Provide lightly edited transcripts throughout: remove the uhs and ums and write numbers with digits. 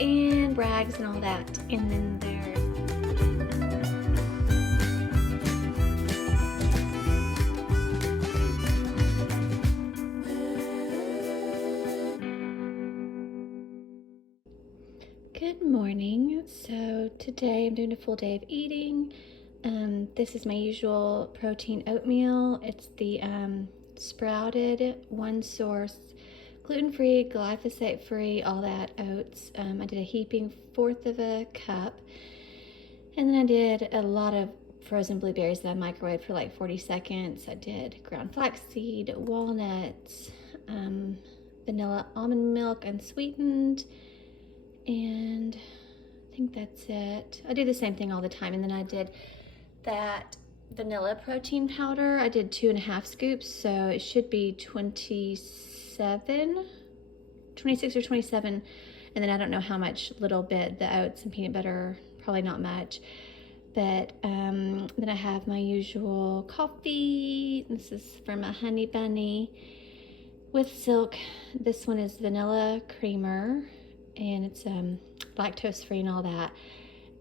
and brags and all that. And then there's good morning. So today I'm doing a full day of eating. This is my usual protein oatmeal. It's the sprouted, one source, gluten-free, glyphosate-free, all that oats. I did a heaping 1/4 of a cup. And then I did a lot of frozen blueberries that I microwaved for like 40 seconds. I did ground flaxseed, walnuts, vanilla almond milk unsweetened, and I think that's it. I do the same thing all the time. And then I did that vanilla protein powder. I did 2.5 scoops, so it should be 26 or 27. And then I don't know how much, little bit, the oats and peanut butter, probably not much. But then I have my usual coffee. This is from a Honey Bunny with silk. This one is vanilla creamer, and it's lactose free and all that.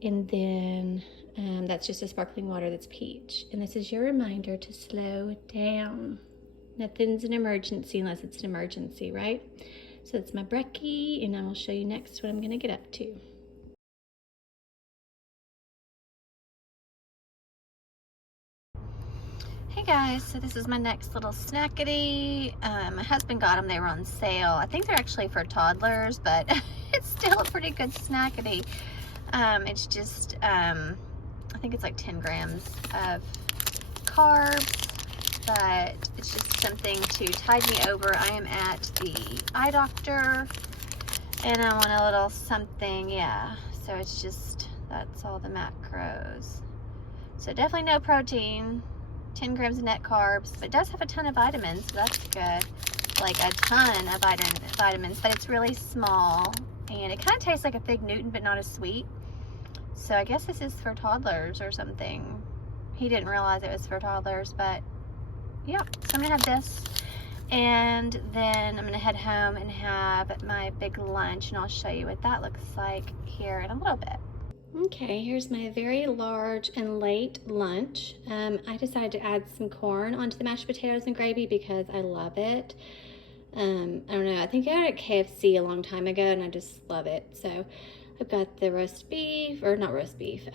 And then that's just a sparkling water that's peach. And this is your reminder to slow down. Nothing's an emergency unless it's an emergency, right? So that's my brekkie, and I will show you next what I'm gonna get up to. Hey guys, so this is my next little snackity. My husband got them, they were on sale. I think they're actually for toddlers, but it's still a pretty good snackity. It's just, I think it's like 10 grams of carbs, but it's just something to tide me over. I am at the eye doctor, and I want a little something, yeah. So it's just, that's all the macros. So definitely no protein, 10 grams of net carbs, but it does have a ton of vitamins, so that's good. Like a ton of vitamins, but it's really small, and it kind of tastes like a Fig Newton, but not as sweet. So I guess this is for toddlers or something. He didn't realize it was for toddlers, but yeah. So I'm gonna have this, and then I'm gonna head home and have my big lunch, and I'll show you what that looks like here in a little bit. Okay, here's my very large and late lunch. I decided to add some corn onto the mashed potatoes and gravy because I love it. I don't know, I think I got it at KFC a long time ago, and I just love it. So I've got the roast beef, or not roast beef,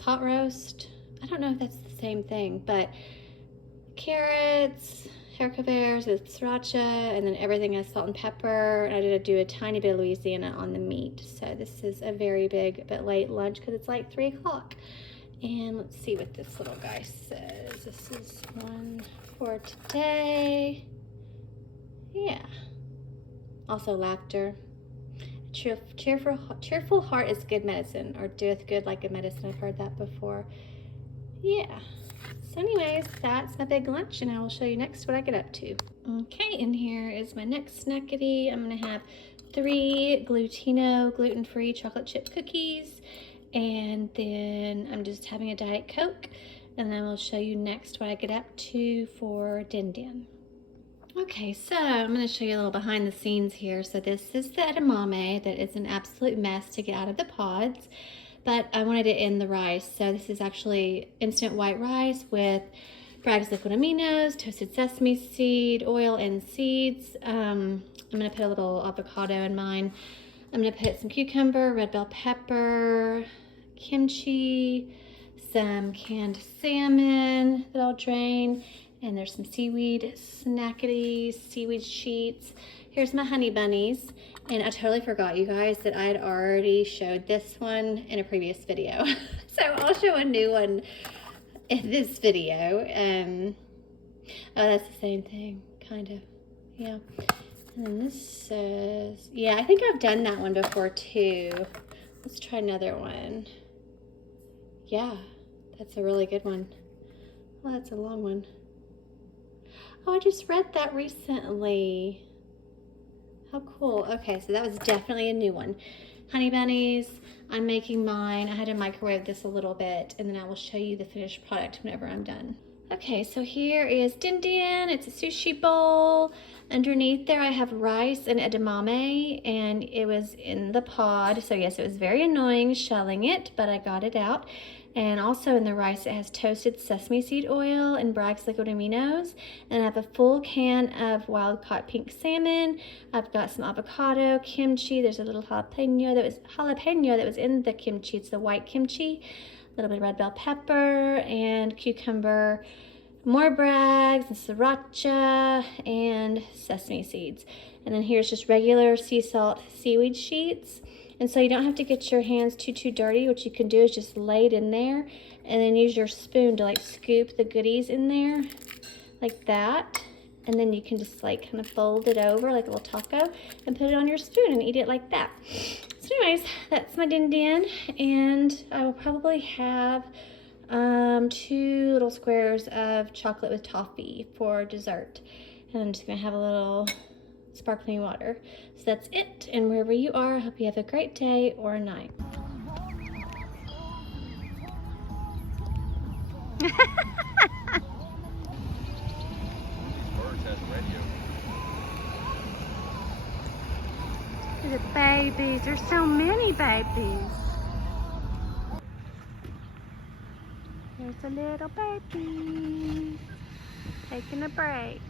pot roast. I don't know if that's the same thing, but carrots, haricot verts with sriracha, and then everything has salt and pepper. And I did do a tiny bit of Louisiana on the meat. So this is a very big but late lunch because it's like 3 o'clock. And let's see what this little guy says. This is one for today. Yeah. Also laughter. Cheerful heart is good medicine, or doeth good like good medicine. I've heard that before. Yeah. So anyways, that's my big lunch, and I will show you next what I get up to. Okay, and here is my next snackity. I'm gonna have 3 Glutino gluten-free chocolate chip cookies, and then I'm just having a Diet Coke, and then I will show you next what I get up to for Din Din. Okay, so I'm going to show you a little behind the scenes here. So this is the edamame that is an absolute mess to get out of the pods, but I wanted it in the rice. So this is actually instant white rice with Bragg's liquid aminos, toasted sesame seed, oil, and seeds. I'm going to put a little avocado in mine. I'm going to put some cucumber, red bell pepper, kimchi, some canned salmon that I'll drain, and there's some seaweed snackities, seaweed sheets. Here's my honey bunnies, and I totally forgot, you guys, that I had already showed this one in a previous video. So I'll show a new one in this video. Oh, that's the same thing, kind of, yeah. And then this says, yeah, I think I've done that one before too. Let's try another one. Yeah, that's a really good one. Oh, that's a long one. Oh, I just read that recently. How cool. Okay, so that was definitely a new one. Honey bunnies, I'm making mine. I had to microwave this a little bit, and then I will show you the finished product whenever I'm done. Okay, so here is Din Din. It's a sushi bowl. Underneath there I have rice and edamame, and it was in the pod. So yes, it was very annoying shelling it, but I got it out. And also in the rice it has toasted sesame seed oil and Bragg's liquid aminos. And I have a full can of wild caught pink salmon. I've got some avocado, kimchi. There's a little jalapeno that was in the kimchi. It's the white kimchi. A little bit of red bell pepper and cucumber, more Bragg's and sriracha and sesame seeds. And then here's just regular sea salt seaweed sheets. And so you don't have to get your hands too dirty. What you can do is just lay it in there and then use your spoon to like scoop the goodies in there like that. And then you can just like kind of fold it over like a little taco and put it on your spoon and eat it like that. So anyways, that's my din din, and I will probably have 2 little squares of chocolate with toffee for dessert. And I'm just gonna have a little sparkling water. So that's it, and wherever you are, I hope you have a great day or night. Look at the babies, there's so many babies. There's a little baby taking a break.